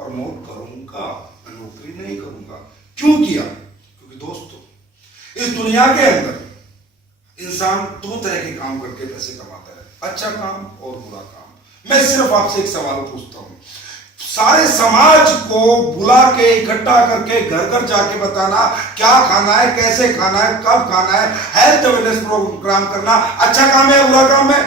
Promote करूंगा, मैं नौकरी नहीं करूंगा। क्यों किया? क्योंकि दोस्तों इस दुनिया के अंदर इंसान दो तरह के काम करके पैसे कमाता है, अच्छा काम और बुरा काम। मैं सिर्फ आपसे एक सवाल पूछता हूं, सारे समाज को बुला के इकट्ठा करके घर घर जाके बताना क्या खाना है, कैसे खाना है, कब खाना है, हेल्थ अवेयरनेस प्रोग्राम करना अच्छा काम है, बुरा काम है?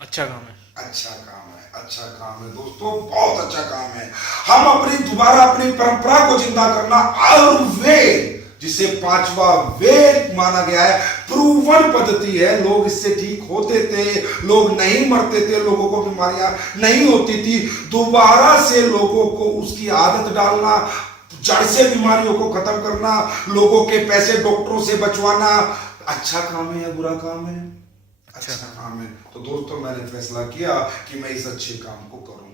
अच्छा काम है। अच्छा काम है, अच्छा काम है दोस्तों, बहुत अच्छा काम है। हम दोबारा अपनी परंपरा को जिंदा करना, आयुर्वेद जिसे पांचवा वेद माना गया है, प्रूवन पद्धति है, लोग इससे ठीक होते थे, लोग नहीं मरते थे, लोगों को बीमारियां नहीं होती थी। दोबारा से लोगों को उसकी आदत डालना, जड़ से बीमारियों को खत्म करना, लोगों के पैसे डॉक्टरों से बचवाना अच्छा काम है या बुरा काम है? अच्छा काम है। तो दोस्तों मैंने फैसला किया कि मैं इस अच्छे काम को करूंगा।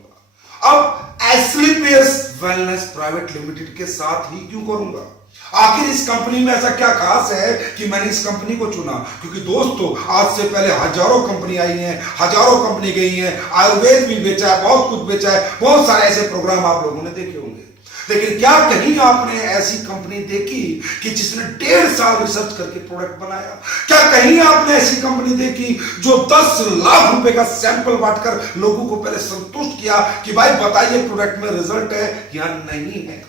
अब एस्क्लेपियस वेलनेस प्राइवेट लिमिटेड के साथ ही क्यों करूंगा? आखिर इस कंपनी में ऐसा क्या खास है कि मैंने इस कंपनी को चुना? क्योंकि दोस्तों आज से पहले हजारों कंपनी आई हैं, हजारों कंपनी गई हैं, आयुर्वेद भी बेचा है, बहुत कुछ बेचा है, बहुत सारे ऐसे प्रोग्राम आप लोगों ने देखे होंगे। लेकिन क्या कहीं आपने ऐसी कंपनी देखी कि जिसने 1.5 साल रिसर्च करके प्रोडक्ट बनाया? क्या कहीं आपने ऐसी कंपनी देखी जो 10 लाख रुपए का सैंपल बांटकर लोगों को पहले संतुष्ट किया कि भाई बताइए प्रोडक्ट में रिजल्ट है या नहीं है?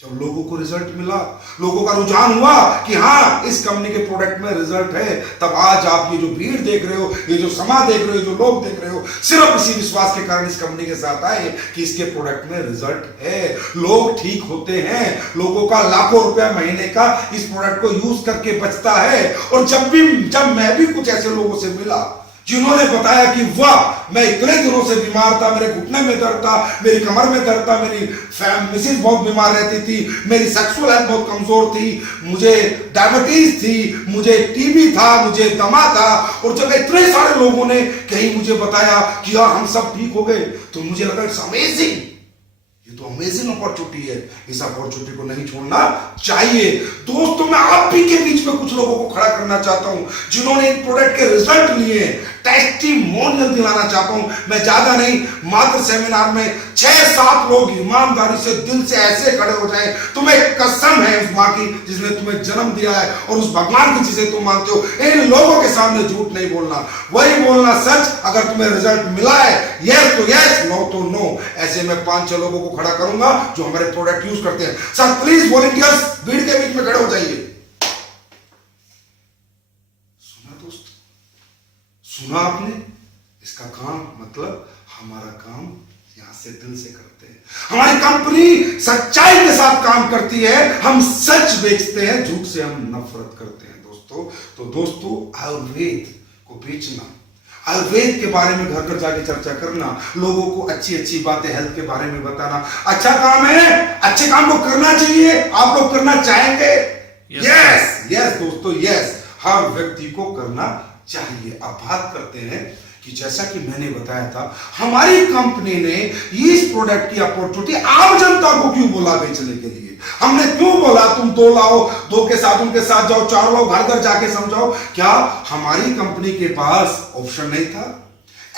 जब लोगों को रिजल्ट मिला, लोगों का रुझान हुआ कि हाँ इस कंपनी के प्रोडक्ट में रिजल्ट है, तब आज आप ये जो भीड़ देख रहे हो, ये जो समाज देख रहे हो, जो लोग देख रहे हो, सिर्फ इसी विश्वास के कारण इस कंपनी के साथ आए कि इसके प्रोडक्ट में रिजल्ट है, लोग ठीक होते हैं, लोगों का लाखों रुपया महीने का इस प्रोडक्ट को यूज करके बचता है। और जब मैं भी कुछ ऐसे लोगों से मिला जिन्होंने बताया कि वाह मैं इतने दिनों से बीमार था, मेरे घुटने में दर्द था, मेरी कमर में दर्द था, मेरी मिसेज बहुत बीमार रहती थी, मेरी सेक्सुअल हेल्थ बहुत कमजोर थी, मुझे डायबिटीज थी, मुझे टीबी था, मुझे दमा था, और जब इतने सारे लोगों ने कहीं मुझे बताया कि यार हम सब ठीक हो गए, तो मुझे लगा इट्स अमेजिंग, ये तो अमेजिंग अपॉर्चुनिटी है, इस अपॉर्चुनिटी को नहीं छोड़ना चाहिए। दोस्तों मैं आप भी के बीच में कुछ लोगों को खड़ा करना चाहता हूं जिन्होंने इन प्रोडक्ट के रिजल्ट लिए, टेस्टिमोनियल दिलाना चाहता हूं। मैं ज्यादा नहीं, मात्र सेमिनार में 6-7 लोग ईमानदारी से दिल से ऐसे खड़े हो जाए, तुम्हें कसम है उस मां की जिसने तुम्हें जन्म दिया है और उस भगवान की जिसे तुम मानते हो, इन लोगों के सामने झूठ नहीं बोलना, वही बोलना सच। अगर तुम्हें रिजल्ट मिला है यस तो यस, नो तो नो। ऐसे में 5-6 लोगों को खड़ा करूंगा जो हमारे प्रोडक्ट यूज करते हैं। सर प्लीज वॉलंटियर्स भीड़ के बीच में खड़े हो जाइए। सुना दोस्त, सुना आपने? इसका काम मतलब हमारा काम यहां से दिल से करते हैं, हमारी कंपनी सच्चाई के साथ काम करती है, हम सच बेचते हैं, झूठ से हम नफरत करते हैं दोस्तों। तो दोस्तों आयुर्वेद को बेचना, आयुर्वेद के बारे में घर घर जाके चर्चा करना, लोगों को अच्छी अच्छी बातें हेल्थ के बारे में बताना अच्छा काम है, अच्छे काम को करना चाहिए। आप लोग करना चाहेंगे? यस यस दोस्तों, यस, हर व्यक्ति को करना चाहिए। अब बात करते हैं कि जैसा कि मैंने बताया था, हमारी कंपनी ने इस प्रोडक्ट की अपॉर्चुनिटी आम जनता को क्यों बोला बेचने के लिए? हमने क्यों बोला तुम 2 लाओ, 2 के साथ उनके साथ जाओ, 4 लाओ, घर घर जाके समझाओ? क्या हमारी कंपनी के पास ऑप्शन नहीं था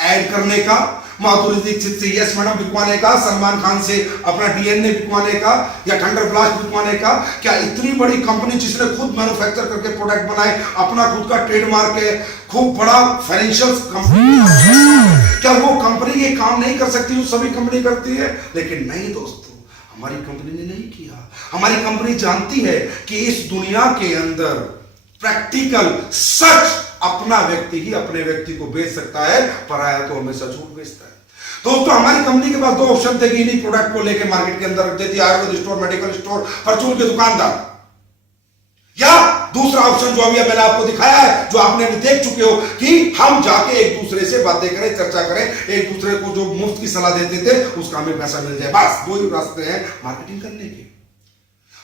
ऐड करने का? माधुरी दीक्षित से यस मैडम बिकवाने का, सलमान खान से अपना डीएनए बिकवाने का, या थंडर ब्लास्ट बिकवाने का? क्या इतनी बड़ी कंपनी जिसने खुद मैन्युफैक्चर करके प्रोडक्ट बनाए, अपना खुद का ट्रेडमार्क है, खूब बड़ा फाइनेंशियल कंपनी, क्या वो कंपनी ये काम नहीं कर सकती जो सभी कंपनी करती है? लेकिन नहीं दोस्तों, हमारी कंपनी ने नहीं किया। हमारी कंपनी जानती है कि इस दुनिया के अंदर प्रैक्टिकल सच अपना व्यक्ति ही अपने व्यक्ति को बेच सकता है, पराया तो हमेशा झूठ बेचता है। दोस्तों हमारी कंपनी के पास 2 ऑप्शन थे कि इन्हीं प्रोडक्ट को लेकर मार्केट के अंदर रख देती, आयुर्वेद स्टोर, मेडिकल स्टोर, परचून के दुकानदार, या दूसरा ऑप्शन जो अभी मैंने आपको दिखाया है, जो आपने अभी देख चुके हो, कि हम जाके एक दूसरे से बातें करें, चर्चा करें, एक दूसरे को जो मुफ्त की सलाह देते थे उसका हमें पैसा मिल जाए। बस 2 ही रास्ते हैं मार्केटिंग करने के।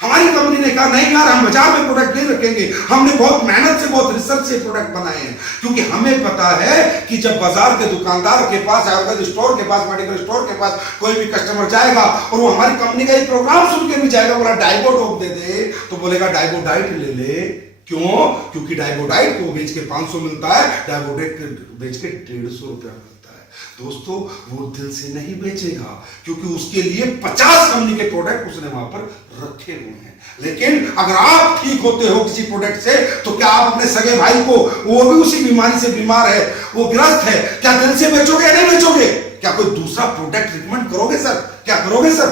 हमारी कंपनी ने कहा नहीं यार, हम बाजार में प्रोडक्ट नहीं रखेंगे, हमने बहुत मेहनत से, बहुत रिसर्च से प्रोडक्ट बनाए हैं, क्योंकि हमें पता है कि जब बाजार के दुकानदार के पास, आयुर्वेद स्टोर के पास, मेडिकल स्टोर के पास कोई भी कस्टमर जाएगा और वो हमारी कंपनी का एक प्रोग्राम सुन के भी जाएगा, बोला डाइबोडोप दे दे, तो बोलेगा डाइबोडाइट ले ले। क्यों? क्योंकि डाइबोडाइट को बेच के 500 मिलता है, डाइबोडेट बेच के 150 रुपया मिलता है। दोस्तों वो दिल से नहीं बेचेगा, क्योंकि उसके लिए 50 कंपनी के प्रोडक्ट उसने वहां पर रखे हुए हैं। लेकिन अगर आप ठीक होते हो किसी प्रोडक्ट से, तो क्या आप अपने सगे भाई को, वो भी उसी बीमारी से बीमार है, वो ग्रस्त है, क्या दिल से बेचोगे या नहीं बेचोगे? क्या कोई दूसरा प्रोडक्ट रिकमेंड करोगे सर? क्या करोगे सर?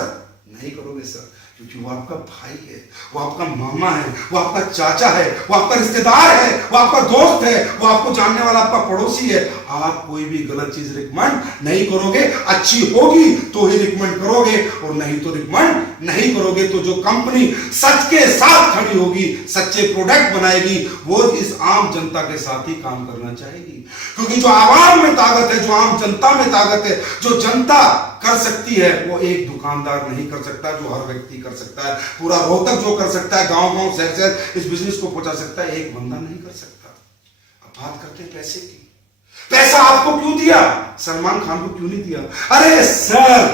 नहीं करोगे सर, क्योंकि वो आपका भाई है, वो आपका मामा है, वो आपका चाचा है, वो आपका रिश्तेदार है, वो आपका दोस्त है, वो आपको जानने वाला आपका पड़ोसी है। आप कोई भी गलत चीज रिकमेंड नहीं करोगे, अच्छी होगी तो ही रिकमेंड करोगे, और नहीं तो रिकमेंड नहीं करोगे। तो जो कंपनी सच के साथ खड़ी होगी, सच्चे प्रोडक्ट बनाएगी, वो इस आम जनता के साथ ही काम करना चाहेगी, क्योंकि जो आवाम में ताकत है, जो आम जनता में ताकत है, जो जनता कर सकती है, वो एक दुकानदार नहीं कर सकता, जो हर व्यक्ति कर सकता है। पूरा रोहतक जो कर सकता है, गांव गांव शहर शहर इस बिजनेस को पहुंचा सकता है, एक बंदा नहीं कर सकता। अब बात करते हैं पैसे की। पैसा आपको क्यों दिया? सलमान खान को क्यों नहीं दिया? अरे सर,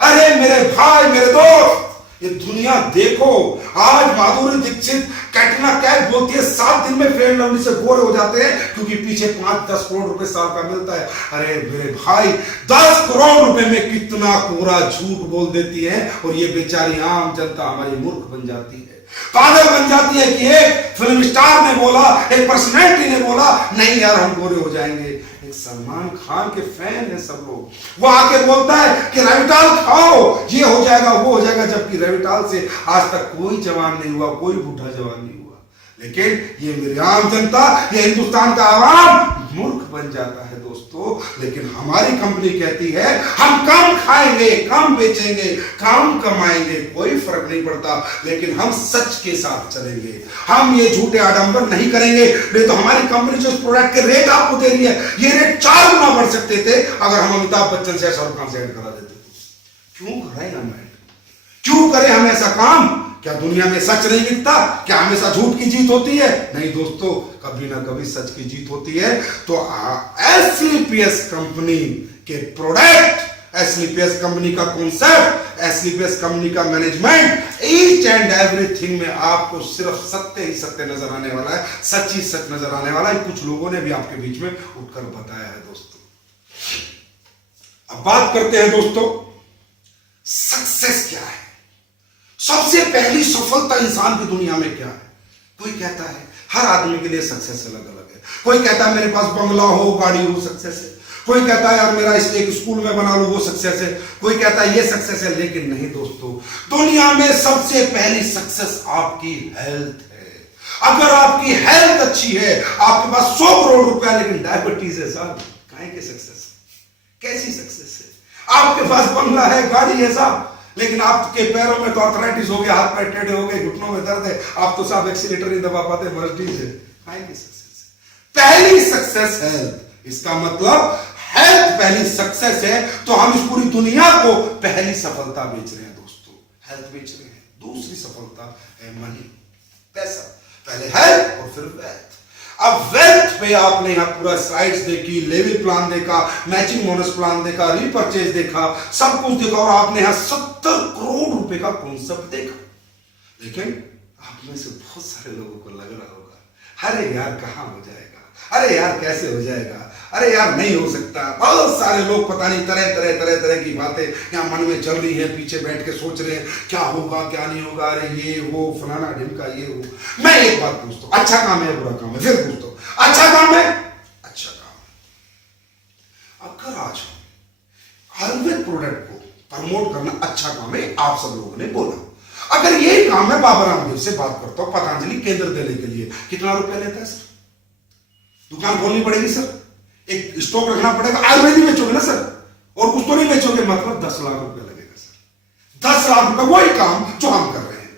अरे मेरे भाई, मेरे दोस्त, ये दुनिया देखो। आज माधुरी दीक्षित, कैटरीना कैफ बोलती है 7 दिन में फेयर लवली से गोरे हो जाते हैं, क्योंकि पीछे 5-10 करोड़ रुपए साल का मिलता है। अरे मेरे भाई, 10 करोड़ रुपए में कितना कोरा झूठ बोल देती है, और ये बेचारी आम जनता हमारी मूर्ख बन जाती है, पागल बन जाती है कि एक फिल्म स्टार ने बोला, एक पर्सनैलिटी ने बोला, नहीं यार हम गोरे हो जाएंगे। एक सलमान खान के फैन है सब लोग, वो आके बोलता है कि रेविटाल खाओ, ये हो जाएगा, वो हो जाएगा, जबकि रेविटाल से आज तक कोई जवान नहीं हुआ, कोई बूढ़ा जवान नहीं हुआ। लेकिन ये मेरी आम जनता, ये हिंदुस्तान का आवाम मूर्ख बन जाता है दोस्तों। लेकिन हमारी कंपनी कहती है हम कम खाएंगे, कम बेचेंगे, कम कमाएंगे, कोई फर्क नहीं पड़ता, लेकिन हम सच के साथ चलेंगे, हम ये झूठे आडंबर नहीं करेंगे। नहीं तो हमारी कंपनी जो इस प्रोडक्ट के रेट आपको दे रही है, ये रेट 4 गुना बढ़ सकते थे अगर हम अमिताभ बच्चन से, शाहरुख खान से ऐड करा देते। क्यों करें हम ऐड? क्यों करें हम ऐसा काम? क्या दुनिया में सच नहीं बिकता? क्या हमेशा झूठ की जीत होती है? नहीं दोस्तों, कभी ना कभी सच की जीत होती है। तो एसलीपीएस कंपनी के प्रोडक्ट, एसलीपीएस कंपनी का कॉन्सेप्ट, एसलीपीएस कंपनी का मैनेजमेंट, ईच एंड एवरीथिंग में आपको सिर्फ सत्य ही सत्य नजर आने वाला है, सच ही सच नजर आने वाला है। कुछ लोगों ने भी आपके बीच में उठकर बताया है दोस्तों। अब बात करते हैं दोस्तों, सक्सेस क्या है? सबसे पहली सफलता इंसान की दुनिया में क्या है? कोई कहता है, हर आदमी के लिए सक्सेस अलग अलग है। कोई कहता है मेरे पास बंगला हो, गाड़ी हो, सक्सेस है। कोई कहता है यार मेरा एक स्कूल में बना लो, वो सक्सेस है। कोई कहता है ये सक्सेस है। लेकिन नहीं दोस्तों, दुनिया में सबसे पहली सक्सेस आपकी हेल्थ है। अगर आपकी हेल्थ अच्छी है, आपके पास 100 करोड़ रुपया लेकिन डायबिटीज है साहब, काहे के सक्सेस है? कैसी सक्सेस है? आपके पास बंगला है, गाड़ी है साहब, लेकिन आपके पैरों में तो आर्थराइटिस हो गया, हाथ पैर टेढ़े हो गए, घुटनों में दर्द है, आप तो साहब एक्सीलेटर नहीं दबा पाते, मर्सिडीज है। काहे की सक्सेस है? पहली सक्सेस हेल्थ। इसका मतलब हेल्थ पहली सक्सेस है, तो हम इस पूरी दुनिया को पहली सफलता बेच रहे हैं दोस्तों, हेल्थ बेच रहे हैं। दूसरी सफलता है मनी, पैसा। पहले हेल्थ और फिर वेल्थ। अब वेल्थ पे आपने यहां पूरा स्लाइड्स देखी, लेवल प्लान देखा, मैचिंग बोनस प्लान देखा, रीपर्चेज देखा, सब कुछ देखा, और आपने यहां 70 करोड़ रुपए का कॉन्सेप्ट देखा। लेकिन आप में से बहुत सारे लोगों को लग रहा होगा, अरे यार कहां हो जाएगा, अरे यार कैसे हो जाएगा, अरे यार नहीं हो सकता। बहुत सारे लोग पता नहीं तरह की बातें यहाँ मन में चल रही है, पीछे बैठ के सोच रहे हैं क्या होगा क्या नहीं होगा, अरे ये वो फलाना ढिमका ये वो। मैं एक बात पूछता हूँ, अच्छा काम है बुरा काम है? फिर पूछता हूँ, अच्छा काम है? अच्छा काम है। अगर आज आयुर्वेद प्रोडक्ट को प्रमोट करना अच्छा काम है, आप सब लोगों ने बोला, अगर यही काम है, बाबा रामदेव से बात करता हूं, पतंजलि केंद्र देने के लिए कितना रुपया लेता है सर? दुकान खोलनी पड़ेगी सर, एक स्टॉक रखना पड़ेगा, आयुर्वेद ही बेचोगे ना सर, और कुछ तो नहीं बेचोगे, मतलब 10 लाख रुपया लगेगा सर। 10 लाख रुपया वही काम जो हम कर रहे हैं।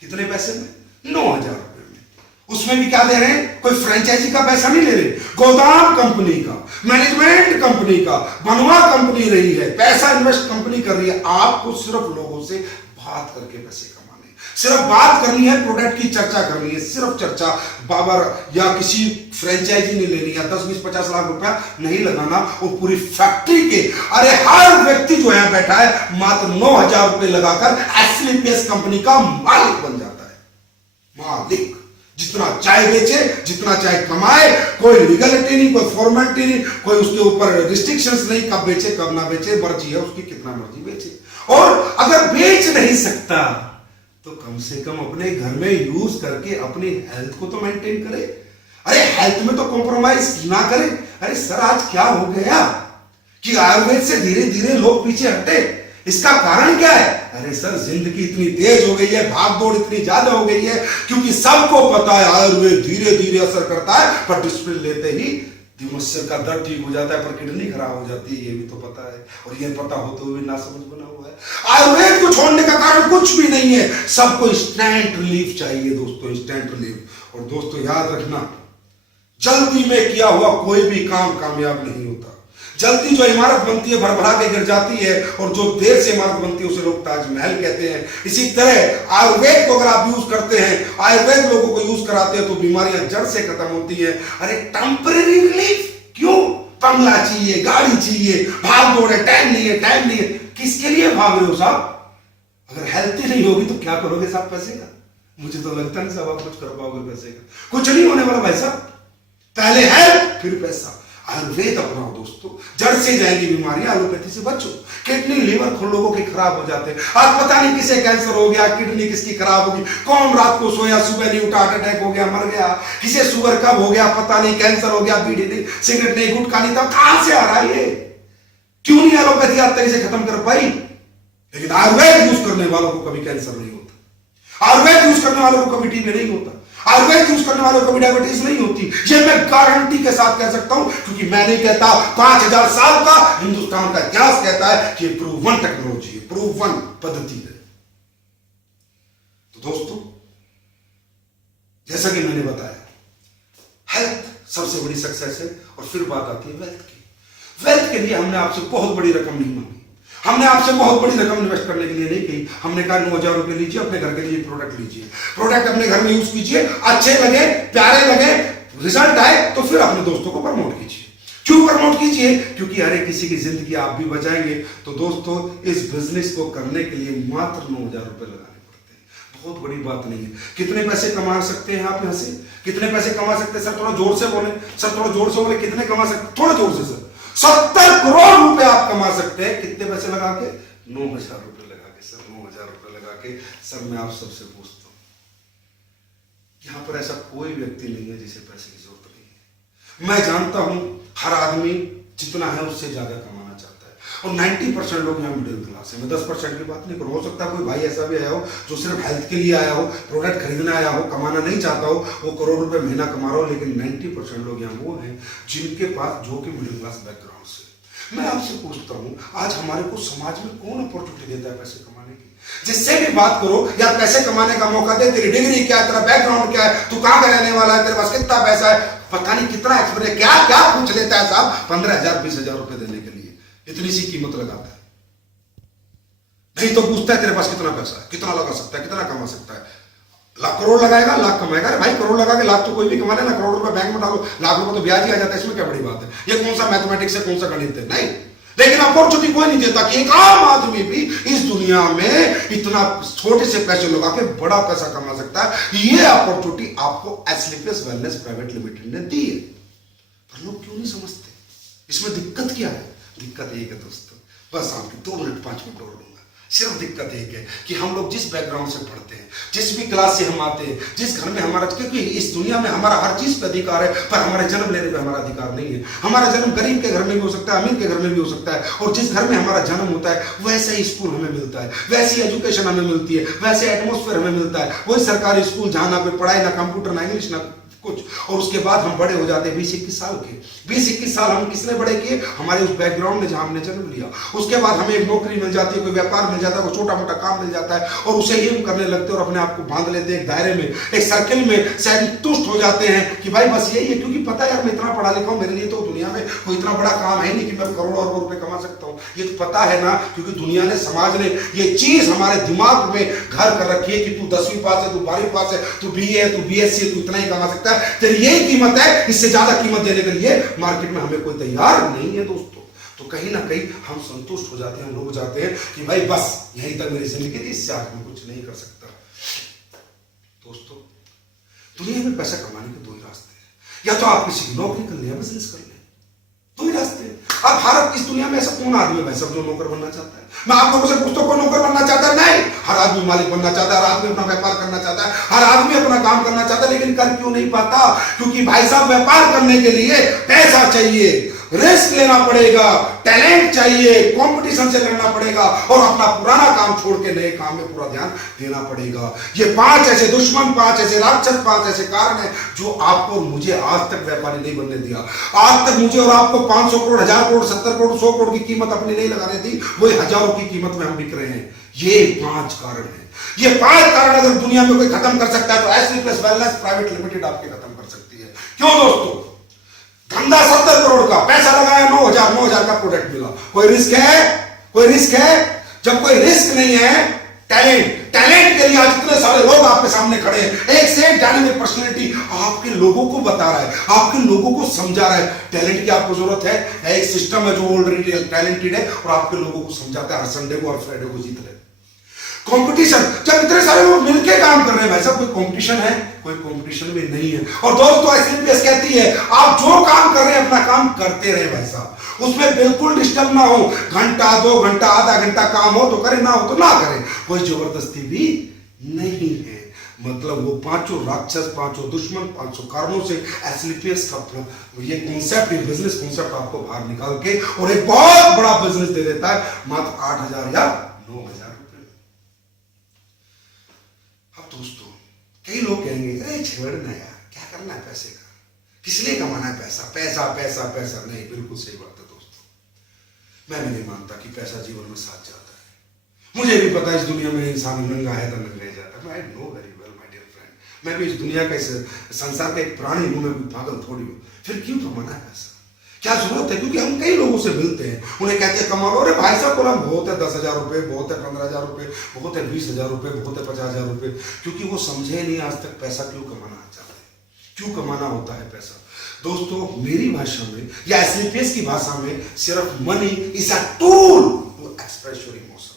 कितने पैसे में? 9,000 रुपए में। उसमें भी क्या दे रहे हैं? कोई फ्रेंचाइजी का पैसा नहीं ले रहे, गोदाम कंपनी का, मैनेजमेंट कंपनी का, बनवा कंपनी रही है, पैसा इन्वेस्ट कंपनी कर रही है। आपको सिर्फ लोगों से बात करके पैसे कमाने, सिर्फ बात करनी है, प्रोडक्ट की चर्चा करनी है, सिर्फ चर्चा। बाबर या किसी फ्रेंचाइजी नहीं लेनी है, 10, 20, 50 लाख रुपया नहीं लगाना, और पूरी फैक्ट्री के, अरे हर व्यक्ति जो यहां बैठा है मात्र 9,000 रुपए लगाकर एसलीपीएस कंपनी का मालिक बन जाता है। मालिक जितना चाहे बेचे, जितना चाहे कमाए, कोई लीगलिटी नहीं, कोई फॉर्मेलिटी नहीं, कोई उसके ऊपर रिस्ट्रिक्शंस नहीं, कब बेचे कब ना बेचे, मर्जी है उसकी, कितना मर्जी बेचे। और अगर बेच नहीं सकता तो कम से कम अपने घर में यूज करके अपनी हेल्थ को तो मेंटेन करे। अरे हेल्थ में तो कॉम्प्रोमाइज ना करे। अरे सर आज क्या हो गया कि आयुर्वेद से धीरे धीरे लोग पीछे हटे, इसका कारण क्या है? अरे सर जिंदगी इतनी तेज हो गई है, भागदौड़ इतनी ज्यादा हो गई है, क्योंकि सबको पता है आयुर्वेद धीरे धीरे असर करता है, पर डिसिप्लिन लेते ही दिमस्सर का दर्द ठीक हो जाता है, पर किडनी खराब हो जाती है, ये भी तो पता है। और ये पता होते हुए ना समझ बना हुआ है। आयुर्वेद को छोड़ने का कारण कुछ भी नहीं है, सबको इंस्टेंट रिलीफ चाहिए दोस्तों, इंस्टेंट रिलीफ। और दोस्तों याद रखना, जल्दी में किया हुआ कोई भी काम कामयाब नहीं होता। जल्दी जो इमारत बनती है भरभरा के गिर जाती है, और जो देर से इमारत बनती है उसे लोग ताजमहल कहते हैं। इसी तरह आयुर्वेद को अगर आप यूज करते हैं, आयुर्वेद लोगों को यूज कराते हैं, तो बीमारियां जड़ से खत्म होती है। अरे टेम्परेरी रिलीफ क्यों? बंगला चाहिए, गाड़ी चाहिए, भाग दौड़ है, टाइम नहीं है, टाइम नहीं है, किसके लिए भाग रहे हो साहब? अगर हेल्थ ही नहीं होगी तो क्या करोगे साहब पैसे का? मुझे तो लगता नहीं साहब आप कुछ कर पाओगे पैसे का, कुछ नहीं होने वाला भाई साहब। पहले हेल्थ फिर पैसा। आयुर्वेद अपनाओ दोस्तों, जड़ से जाएगी बीमारियां, एलोपैथी से बचो। किडनी लीवर खुद लोगों के खराब हो जाते हैं, आज पता नहीं किसे कैंसर हो गया, किडनी किसकी खराब होगी, कौन रात को सोया सुबह नहीं उठा, हार्ट अटैक हो गया मर गया, किसे शुगर कब हो गया पता नहीं, कैंसर हो गया, बीड़ी नहीं, सिगरेट नहीं, गुटखा नहीं था, कहां से आ रहा है ये? क्यों नहीं एलोपैथी आज तक इसे खत्म कर पाई? लेकिन आयुर्वेद यूज करने वालों को कभी कैंसर नहीं होता, आयुर्वेद यूज करने वालों को कभी टीबी नहीं होता, आयुर्वेद यूज करने वालों को कभी डायबिटीज नहीं होती। ये मैं गारंटी के साथ कह सकता हूं, क्योंकि मैं नहीं कहता, 5000 साल का हिंदुस्तान का इतिहास कहता है कि प्रूवन टेक्नोलॉजी है, प्रूवन पद्धति है। तो दोस्तों जैसा कि मैंने बताया, हेल्थ सबसे बड़ी सक्सेस है। और फिर बात आती है वेल्थ की। वेल्थ के लिए हमने आपसे बहुत बड़ी रकम नहीं मांगी, हमने आपसे बहुत बड़ी रकम इन्वेस्ट करने के लिए नहीं कही। हमने कहा 9000 रुपए लीजिए, अपने घर के लिए प्रोडक्ट लीजिए, प्रोडक्ट अपने घर में यूज कीजिए, अच्छे लगे, प्यारे लगे, रिजल्ट आए तो फिर अपने दोस्तों को प्रमोट कीजिए। क्यों प्रमोट कीजिए? क्योंकि हर एक किसी की जिंदगी आप भी बचाएंगे। तो दोस्तों इस बिजनेस को करने के लिए मात्र 9000 रुपए लगाने पड़ते हैं, बहुत बड़ी बात नहीं है। कितने पैसे कमा सकते हैं आप यहाँ से? कितने पैसे कमा सकते हैं सर? थोड़ा जोर से बोले सर, थोड़ा जोर से बोले, कितने कमा सकते? थोड़ा जोर से सर। 70 करोड़ रुपए आप कमा सकते हैं। कितने पैसे लगा के? 9000 रुपए लगा के सर, 9000 रुपए लगा के। सर मैं आप सबसे पूछता हूं, यहां पर ऐसा कोई व्यक्ति नहीं है जिसे पैसे की जरूरत नहीं है। मैं जानता हूं हर आदमी जितना है उससे ज्यादा कमाना चाहता है, और 90% लोग यहाँ मिडिल क्लास है। मैं 10% की बात नहीं करूँ, हो सकता है कोई भाई ऐसा भी आया हो जो सिर्फ हेल्थ के लिए आया हो, प्रोडक्ट खरीदने आया हो, कमाना नहीं चाहता हो, वो करोड़ रुपए महीना कमा रहा हो। लेकिन 90% लोग यहाँ वो हैं जिनके पास, जो कि मिडिल क्लास बैकग्राउंड से। मैं आपसे पूछता हूँ, आज हमारे को समाज में कौन अपॉर्चुनिटी देता है पैसे कमाने की? जिससे भी बात करो यार पैसे कमाने का मौका दे, तेरी डिग्री क्या है, तेरा बैकग्राउंड क्या है, तू कहाँ का रहने वाला है, तेरे पास कितना पैसा है, पता नहीं कितना एक्सपीरियंस, क्या क्या पूछ लेता है साहब। 15,000 20,000 रुपए देने के लिए इतनी सी कीमत लगाता है। नहीं तो पूछता है तेरे पास कितना पैसा है, कितना लगा सकता है, कितना कमा सकता है। लाख करोड़ लगाएगा, लाख कमाएगा। अरे भाई करोड़ लगा के लाख तो कोई भी कमा लेना, करोड़ रुपए बैंक में डालो, लाख रुपए तो ब्याज ही आ जाता है, इसमें क्या बड़ी बात है? ये कौन सा मैथमेटिक्स है, कौन सा गणित है? नहीं। लेकिन अपॉर्चुनिटी कोई नहीं देता कि एक आम आदमी भी इस दुनिया में इतना छोटे से पैसे लगा के बड़ा पैसा कमा सकता है। ये अपॉर्चुनिटी आपको एस्लीपियस वेलनेस प्राइवेट लिमिटेड ने दी है, पर लोग क्यों नहीं समझते? इसमें दिक्कत क्या है? दिक्कत एक है दोस्तों, बस आपकी 2 मिनट 5 मिनट और लूंगा। सिर्फ दिक्कत एक है कि हम लोग जिस बैकग्राउंड से पढ़ते हैं, जिस भी क्लास से हम आते हैं, जिस घर में हमारा, क्योंकि इस दुनिया में हमारा हर चीज पे अधिकार है, पर हमारे जन्म लेने पे हमारा अधिकार नहीं है। हमारा जन्म गरीब के घर में भी हो सकता है, अमीर के घर में भी हो सकता है, और जिस घर में हमारा जन्म होता है वैसे ही स्कूल हमें मिलता है, वैसी एजुकेशन हमें मिलती है, वैसे एटमोस्फेयर हमें मिलता है। वही सरकारी स्कूल जहां ना कोई पढ़ाई, ना कंप्यूटर, ना इंग्लिश, ना कुछ, और उसके बाद हम बड़े हो जाते हैं 20-21 साल के। 20-21 साल हम किसने बड़े किए? हमारे उस बैकग्राउंड में जहां हमने जन्म लिया। उसके बाद हमें एक नौकरी मिल जाती है, कोई व्यापार मिल जाता है, कोई छोटा मोटा काम मिल जाता है, और उसे ही हम करने लगते हैं और अपने आप को बांध लेते हैं एक दायरे में, एक सर्किल में, शायद तुष्ट हो जाते हैं कि भाई बस यही है, क्योंकि पता है यार मैं इतना पढ़ा लिखा हूं, मेरे लिए तो दुनिया में कोई इतना बड़ा काम है नहीं कि मैं करोड़ों अरबों रुपए कमा सकता हूं। ये तो पता है ना, क्योंकि दुनिया ने, समाज ने ये चीज हमारे दिमाग में घर कर रखी है कि तू 10वीं पास है, तू 12वीं पास है, तू BA है, तू BSc है, तू इतना ही कमा सकता है, तेरी यही कीमत है, इससे ज्यादा कीमत देने के लिए मार्केट में हमें कोई तैयार नहीं है दोस्तों। तो कहीं ना कहीं हम संतुष्ट हो जाते हैं, हम लोग जाते हैं कि भाई बस यहीं तक मेरी जिंदगी थी, इससे आगे मैं कुछ नहीं कर सकता। दोस्तों दुनिया में पैसा कमाने के दो ही रास्ते हैं, या तो आप किसी की नौकरी कर ले या बिजनेस कर ले, दो ही रास्ते हैं। अब भारत इस दुनिया में ऐसा कौन आदमी है सब जो नौकर बनना चाहता है? मैं आप लोगों से पूछता हूं, कोई नौकर बनना चाहता है? नहीं, हर आदमी मालिक बनना चाहता है, हर आदमी अपना व्यापार करना चाहता है, हर आदमी अपना काम करना चाहता है, लेकिन कर क्यों नहीं पाता? क्योंकि भाई साहब व्यापार करने के लिए पैसा चाहिए, रिस्क लेना पड़ेगा, टैलेंट चाहिए, कंपटीशन से लड़ना पड़ेगा और अपना पुराना काम छोड़ के नए काम में पूरा ध्यान देना पड़ेगा। ये 5 ऐसे दुश्मन, 5 ऐसे राक्षस, 5 ऐसे कारण है जो आपको और मुझे आज तक व्यापारी नहीं बनने दिया। आज तक मुझे और आपको 500 करोड़, 1000 करोड़, 70 करोड़, 100 करोड़ की कीमत अपनी नहीं लगाने दी, वही हजारों की कीमत में हम बिक रहे हैं। ये 5 कारण है। ये 5 कारण अगर दुनिया में कोई खत्म कर सकता है तो SV plus wellness private limited आपके खत्म कर सकती है। क्यों दोस्तों? धंधा 70 करोड़ का, पैसा लगाया 9,000 का प्रोडक्ट मिला। कोई रिस्क है? कोई रिस्क है? जब कोई रिस्क नहीं है, टैलेंट के लिए आज इतने सारे लोग आपके सामने खड़े हैं। एक से एक डायनामिक पर्सनालिटी आपके लोगों को बता रहा है, आपके लोगों को समझा रहा है। टैलेंट की आपको जरूरत है, एक सिस्टम है जो ऑलरेडी टैलेंटेड है और आपके लोगों को समझाता है, हर संडे को और फ्राइडे को जीत रहे। कंपटीशन, जब इतने सारे लोग मिलकर काम कर रहे हैं, भाई साहब कोई कंपटीशन है? कोई कंपटीशन भी नहीं है। और दोस्तों एसलीपीएस कहती है आप जो काम कर रहे हैं अपना काम करते रहे भाई साहब, उसमें बिल्कुल डिस्टर्ब ना हो। घंटा, 2 घंटा, आधा घंटा काम हो तो करें, ना हो तो ना करें, कोई जबरदस्ती भी नहीं है। मतलब वो 5 राक्षस, 5 दुश्मन, 5 कारणों से एसलीपीएस का ये कॉन्सेप्ट, ये बिजनेस कॉन्सेप्ट आपको बाहर निकाल के और एक बहुत बड़ा बिजनेस दे देता है मात्र 8,000 या 9,000 रुपए। अब दोस्तों कई लोग कहेंगे अरे छेड़ना यार, क्या करना है पैसे का, किस लिए कमाना है पैसा, पैसा पैसा पैसा। नहीं, बिल्कुल सही बात है दोस्तों। मैं भी नहीं मानता कि पैसा जीवन में साथ जाता है। मुझे भी पता है इस दुनिया में इंसान नंगा है तो नंगा जाता है। I know very well my dear friend, मैं भी इस दुनिया का, इस संसार का एक प्राणी हूं, मैं भी पागल थोड़ी हूं। फिर क्यों कमाना है पैसा? क्या जरूरत है? क्योंकि हम कई लोगों से मिलते हैं, उन्हें कहते हैं कमा लो। अरे भाई साहब बोला बहुत है 10,000 रुपए, बहुत है 15,000 रुपए, बहुत है 20,000 रुपए, बहुत है 50,000 रुपए। क्योंकि वो समझे नहीं आज तक पैसा क्यों कमाना चाहते हैं, क्यों कमाना होता है पैसा। दोस्तों मेरी भाषा में या एसलीपीएस की भाषा में सिर्फ money is a tool to express your emotions.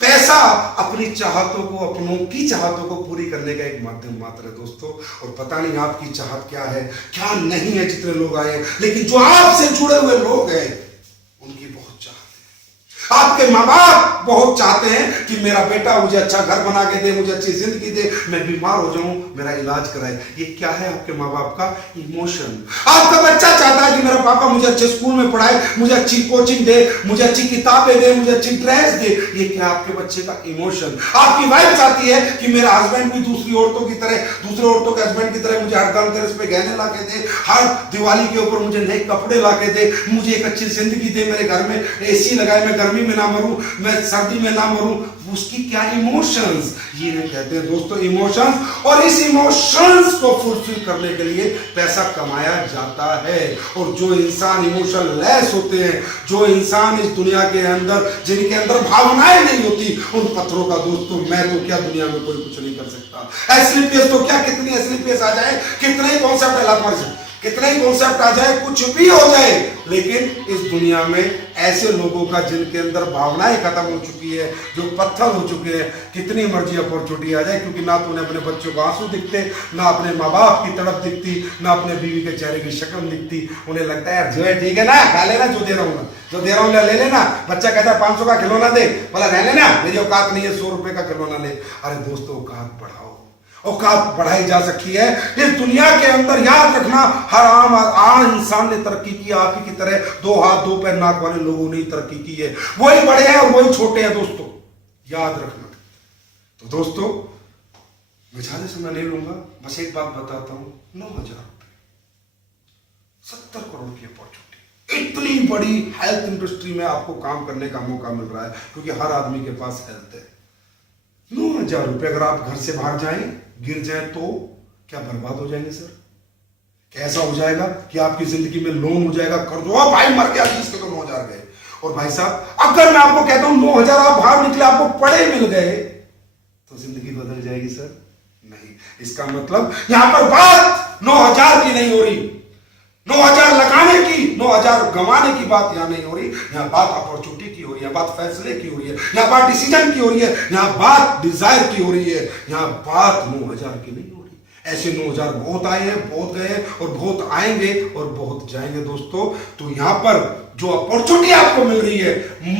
पैसा अपनी चाहतों को, अपनों की चाहतों को पूरी करने का एक माध्यम मात्र है दोस्तों। और पता नहीं आपकी चाहत क्या है, क्या नहीं है। जितने लोग आए, लेकिन जो आपसे जुड़े हुए लोग हैं उनकी बहुत चाहत है। आपके माँ बाप बहुत चाहते हैं कि मेरा बेटा मुझे अच्छा घर बना के दे, मुझे अच्छी जिंदगी दे, मैं बीमार हो जाऊं मेरा इलाज कराए। ये क्या है आपके माँ बाप का? इमोशन। आपका बच्चा चाहता है कि मेरा पापा मुझे अच्छे स्कूल में पढ़ाए, मुझे अच्छी कोचिंग दे, मुझे अच्छी किताबें दे, मुझे अच्छी ड्रेस दे। ये क्या आपके बच्चे का इमोशन? आपकी वाइफ चाहती है कि मेरा हस्बैंड भी दूसरी औरतों की तरह, दूसरे औरतों के हस्बैंड की तरह मुझे हर धनतेरस पे गहने ला के दे, हर दिवाली के ऊपर मुझे नए कपड़े ला के दे, मुझे एक अच्छी जिंदगी दे, मेरे घर में एसी लगाए, मैं गर्मी में ना मरूं, मैं सर्दी में ना मरूं। उसकी क्या इमोशंस, ये कहते हैं दोस्तों इमोशंस। और इस इमोशंस को फुलफिल करने के लिए पैसा कमाया जाता है। और जो इंसान इमोशन लेस होते हैं, जो इंसान इस दुनिया के अंदर, जिनके अंदर भावनाएं नहीं होती, उन पत्थरों का दोस्तों मैं तो क्या दुनिया में कोई कुछ नहीं कर सकता। एसलीपीएस तो क्या, कितनी एसलीपीएस आ जाए, कितने ही कॉन्सेप्ट है, कितने ही कॉन्सेप्ट आ जाए, कुछ भी हो जाए, लेकिन इस दुनिया में ऐसे लोगों का जिनके अंदर भावनाएं खत्म हो चुकी है, जो पत्थर हो चुके हैं, कितनी मर्जी अपॉर्चुनिटी आ जाए, क्योंकि ना तो उन्हें अपने बच्चों को आंसू दिखते, ना अपने माँ बाप की तड़प दिखती, ना अपने बीवी के चेहरे की शक्ल दिखती। उन्हें लगता है यार जो है ठीक है ना, खा लेना, जो दे रहा हूँ ना, जो दे रहा हूँ ले लेना। बच्चा कहता है 500 का खिलौना दे, बोला रह लेना, मेरी औकात नहीं है 100 रुपए का खिलौना ले। अरे दोस्तों औकात बढ़ाओ, औकात बढ़ाई जा सकती है। इस दुनिया के अंदर याद रखना, हर आम इंसान ने तरक्की की, आप ही की तरह 2 हाथ 2 पैर नाक वाले लोगों ने तरक्की की है। वही बड़े हैं और वही छोटे हैं दोस्तों, याद रखना। तो दोस्तों मैं ज्यादा समय नहीं लूंगा, बस एक बात बताता हूं, 9,000 रुपए, 70 करोड़ की अपॉर्चुनिटी, इतनी बड़ी हेल्थ इंडस्ट्री में आपको काम करने का मौका मिल रहा है, क्योंकि हर आदमी के पास हेल्थ है। 9,000 रुपए अगर आप घर से बाहर जाएं, गिर जाए तो क्या बर्बाद हो जाएंगे सर? कैसा हो जाएगा कि आपकी जिंदगी में लोन हो जाएगा, कर्ज हो, भाई मर गया जिसके तो 9,000 गए। और भाई साहब अगर मैं आपको कहता हूं 9,000 आप बाहर निकले, आपको पड़े मिल गए, तो जिंदगी बदल जाएगी सर? नहीं। इसका मतलब यहां पर बात 9,000 की नहीं हो रही, 9,000 लगाने की, 9,000 गंवाने की बात यहां नहीं हो रही। यहां बात अपॉर्चुनिटी की हो रही है, बात फैसले की हो रही है, यहां बात डिसीजन की हो रही है, यहां बात डिजायर की हो रही है, यहां बात 9,000 की नहीं हो रही। ऐसे 9,000 बहुत आए हैं, बहुत गए हैं और बहुत आएंगे और बहुत जाएंगे दोस्तों। तो यहां पर जो अपॉर्चुनिटी आपको मिल रही है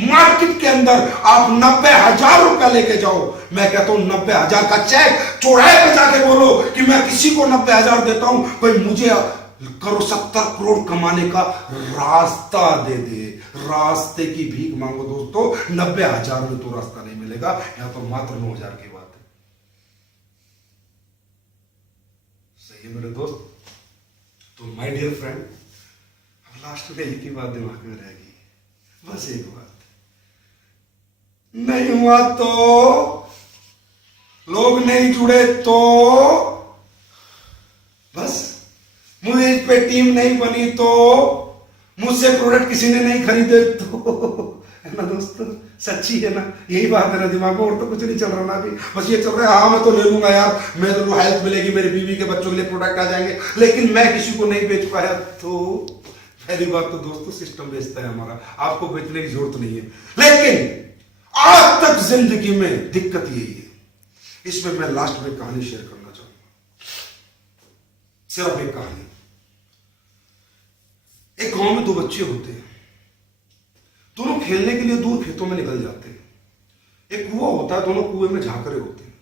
मार्केट के अंदर, आप 90,000 रुपया लेके जाओ। मैं कहता हूं 90,000 का चेक चौराहे पे जाके बोलो कि मैं किसी को 90,000 देता हूं, कोई मुझे करो 70 करोड़ कमाने का रास्ता दे दे। रास्ते की भीख मांगो दोस्तों, 90,000 में तो रास्ता नहीं मिलेगा, यहां तो मात्र 9,000 की बात है। सही है मेरे दोस्त। तो माय डियर फ्रेंड, अब लास्ट में एक ही बात दिमाग में रहेगी, बस एक बात, नहीं हुआ तो, लोग नहीं जुड़े तो, बस मुझे इस पे टीम नहीं बनी तो, मुझसे प्रोडक्ट किसी ने नहीं खरीदे तो, है ना दोस्तों, सच्ची है ना, यही बात है ना दिमाग में, और तो कुछ नहीं चल रहा ना अभी, बस ये चल रहा है हाँ मैं तो ले लूंगा यार, मेरे तो हेल्प मिलेगी, मेरी बीवी के बच्चों के लिए प्रोडक्ट आ जाएंगे, लेकिन मैं किसी को नहीं बेच पाया तो। पहली बात तो दोस्तों सिस्टम बेचता है हमारा, आपको बेचने की जरूरत नहीं है। लेकिन आज तक जिंदगी में दिक्कत यही है, इसमें मैं लास्ट में कहानी शेयर करना चाहूंगा, सिर्फ एक कहानी। एक गांव में दो बच्चे होते हैं, दोनों खेलने के लिए दूर खेतों में निकल जाते हैं। एक कुआं होता है, दोनों कुएं में झांक रहे होते हैं।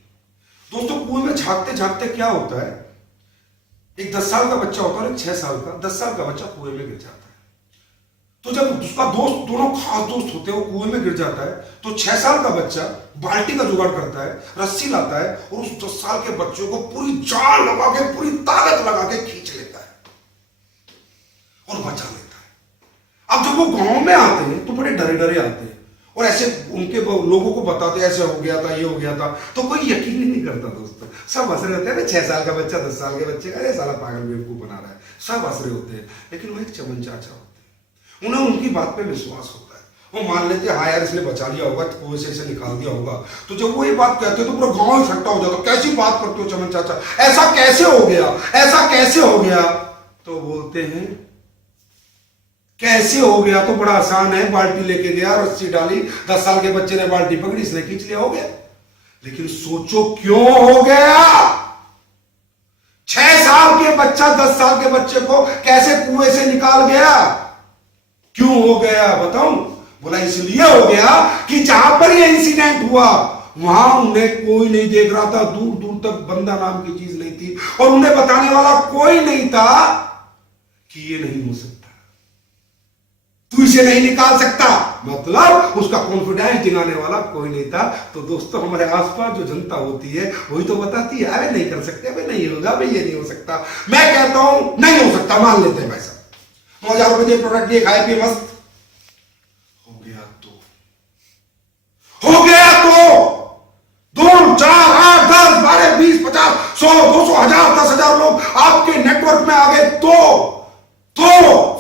दोस्तों कुएं में झांकते झांकते क्या होता है, एक 10 साल का बच्चा होता है और एक 6 साल का, 10 साल का बच्चा कुएं में गिर जाता है। तो जब उसका दोस्त, दोनों खास दोस्त होते हैं, वो कुएं में गिर जाता है, तो 6 साल का बच्चा बाल्टी का जुगाड़ करता है, रस्सी लाता है और उस 10 साल के बच्चों को पूरी जान लगा के, पूरी ताकत लगा के खींच लेता है और बचा लेता है। अब जब वो गांव में आते हैं तो बड़े डरे डरे आते हैं और ऐसे उनके लोगों को बताते ऐसे हो गया था, ये हो गया था, तो कोई यकीन ही नहीं करता दोस्तों। सब हंस रहे होते हैं, 6 साल का बच्चा 10 साल के बच्चे, अरे साला पागल बेवकूफ बना रहा है, सब हंस रहे होते हैं। लेकिन वो एक चमन चाचा होते हैं, उन्हें उनकी बात पे विश्वास होता है, वो मान लेते हैं हाँ यार इसने बचा लिया होगा, कुएं से इसे निकाल दिया होगा। तो जब वो ये बात कहते हैं तो पूरा गांव इकट्ठा हो जाता, कैसी बात करते हो चमन चाचा, ऐसा कैसे हो गया, ऐसा कैसे हो गया? तो बोलते हैं कैसे हो गया तो बड़ा आसान है, बाल्टी लेके गया, रस्सी डाली, 10 साल के बच्चे ने बाल्टी पकड़ी, इसने खींच लिया, हो गया। लेकिन सोचो क्यों हो गया? 6 साल के बच्चा 10 साल के बच्चे को कैसे कुएं से निकाल गया? क्यों हो गया बताऊं? बोला इसलिए हो गया कि जहां पर यह इंसिडेंट हुआ वहां उन्हें कोई नहीं देख रहा था, दूर दूर तक बंदा नाम की चीज नहीं थी और उन्हें बताने वाला कोई नहीं था कि ये नहीं हो सकता, तू इसे नहीं निकाल सकता, मतलब उसका कॉन्फिडेंस दिलाने वाला कोई नहीं था। तो दोस्तों हमारे आसपास जो जनता होती है वही तो बताती है अरे नहीं कर सकते, अरे नहीं होगा भाई, ये नहीं हो सकता। मैं कहता हूं नहीं हो सकता, मान लेते हैं भाई साहब, 9,000 रुपए दिए, प्रोडक्ट दिए, खाए पिए मस्त हो गया तो 2, 4, 8, 10, 12, 20, 50, 100, 200, 1000, 10,000 लोग आपके नेटवर्क में आ गए तो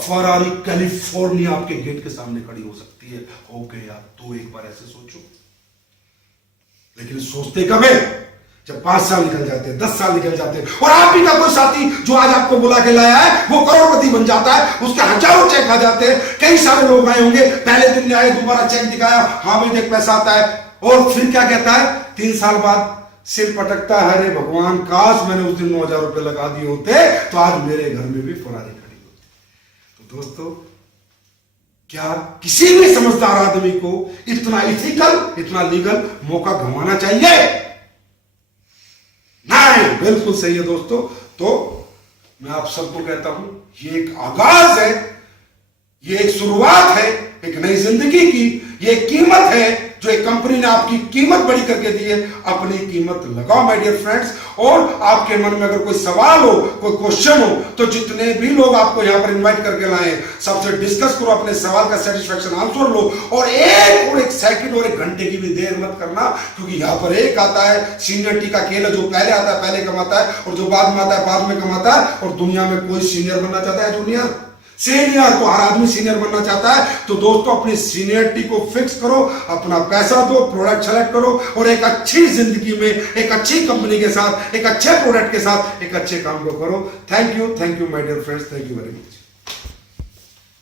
फरारी कैलिफोर्निया आपके गेट के सामने खड़ी हो सकती है। हो गया तो एक बार ऐसे सोचो। लेकिन सोचते कब है? जब 5 साल निकल जाते हैं, 10 साल निकल जाते हैं और आप ही का कोई साथी जो आज आपको बुला के लाया है वो करोड़पति बन जाता है, उसके हजारों चेक आ जाते हैं। कई सारे लोग आए होंगे, पहले दिन आए, दोबारा चेक दिखाया, हाँ भाई देख पैसा आता है, और फिर क्या कहता है 3 साल बाद सिर पटकता है, अरे भगवान काश मैंने उस दिन 9,000 रुपए लगा दिए होते तो आज मेरे घर में भी फरारी खड़ी होती। तो दोस्तों क्या किसी भी समझदार आदमी को इतना इथिकल, इतना लीगल मौका गंवाना चाहिए? नहीं, बिल्कुल सही है दोस्तों। तो मैं आप सबको कहता हूं ये एक आगाज है, ये एक शुरुआत है एक नई जिंदगी की, ये कीमत है जो एक कंपनी ने आपकी कीमत बड़ी करके दी है। अपनी कीमत लगाओ माय डियर फ्रेंड्स। और आपके मन में अगर कोई सवाल हो, कोई क्वेश्चन हो, तो जितने भी लोग आपको यहां पर इनवाइट करके लाए सबसे डिस्कस करो, अपने सवाल का सेटिस्फैक्शन आंसर लो, और एक सेकंड और 1 घंटे की भी देर मत करना, क्योंकि यहां पर एक आता है सीनियरिटी का खेल है, जो पहले आता है पहले कमाता है और जो बाद में आता है बाद में कमाता है। और दुनिया में कोई सीनियर बनना चाहता है? जूनियर, सीनियर, तो हर आदमी सीनियर बनना चाहता है। तो दोस्तों अपनी सीनियरिटी को फिक्स करो, अपना पैसा दो, प्रोडक्ट सेलेक्ट करो और एक अच्छी जिंदगी में एक अच्छी कंपनी के साथ, एक अच्छे प्रोडक्ट के साथ एक अच्छे काम को करो। Thank you my dear friends, thank you very much.